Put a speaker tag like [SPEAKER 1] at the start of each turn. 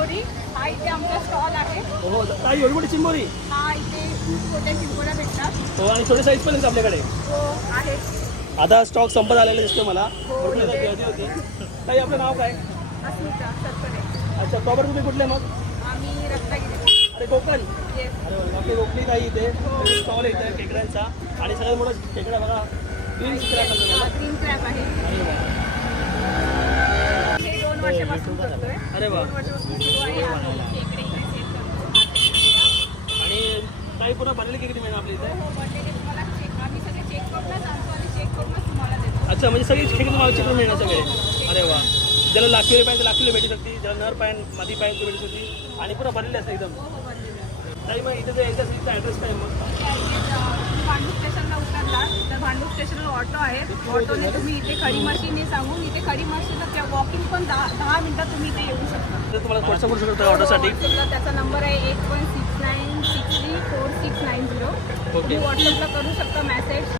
[SPEAKER 1] चिंबोरी हा इथे आमचा स्टॉल आहे
[SPEAKER 2] हो ताई एवढी मोठी चिंबोरी
[SPEAKER 1] हा इथे छोट्या चिंबोऱ्या भेटतात
[SPEAKER 2] हो आणि छोटे साईज पण आहेत आपल्याकडे
[SPEAKER 1] हो आहे
[SPEAKER 2] आता स्टॉक संपत आलेला दिसतो मला गर्दी होती ताई आपलं नाव काय
[SPEAKER 1] अस्मिता
[SPEAKER 2] अच्छा प्रॉपर तुम्ही कुठले मग
[SPEAKER 1] आम्ही रत्नागिरी
[SPEAKER 2] अरे कोकण
[SPEAKER 1] येस
[SPEAKER 2] अरे वा, आपली रोखली ताई इथे स्टॉल इथे खेकड्यांचा आणि सगळ्यात मोठा खेकडा बघा तीन क्रॅक
[SPEAKER 1] ग्रीन क्रॅप आहे
[SPEAKER 2] अरे वा
[SPEAKER 1] हे दोन वर्षापासून करतोय
[SPEAKER 2] अरे वा. आणि ताई पुन्हा बनलेली किती मिळणार आपल्या इथे?
[SPEAKER 1] हो देतो.
[SPEAKER 2] अच्छा म्हणजे सगळी खेकडे तुम्हाला चिकन मिळणार सगळे. अरे वा. ज्याला लाखिले पाहिजे लाखिले भेटू शकते. ज्याला नर पाहिजे मादी पाहिजे भेटू शकते. आणि पुन्हा बनलेले असते एकदम.
[SPEAKER 1] हो हो.
[SPEAKER 2] ताई मग इथे जे यायचं असेल ॲड्रेस काय मग
[SPEAKER 1] तुम्ही भांडूप स्टेशनला उतरला तर भांडूप स्टेशनला ऑटो आहे. ऑटोने तुम्ही इथे खडी मशीनने सांगून इथे खडी मशीनला वॉकिंग पण दहा दहा मिनिटात तुम्ही इथे येऊ शकता.
[SPEAKER 2] तर तुम्हाला व्हॉट्सअप करू शकतो ऑर्डरसाठी
[SPEAKER 1] व्हॉट्सअपला त्याचा नंबर आहे eight one six nine six three four six nine zero
[SPEAKER 2] okay.
[SPEAKER 1] तुम्ही व्हॉट्सअपला करू शकता मेसेज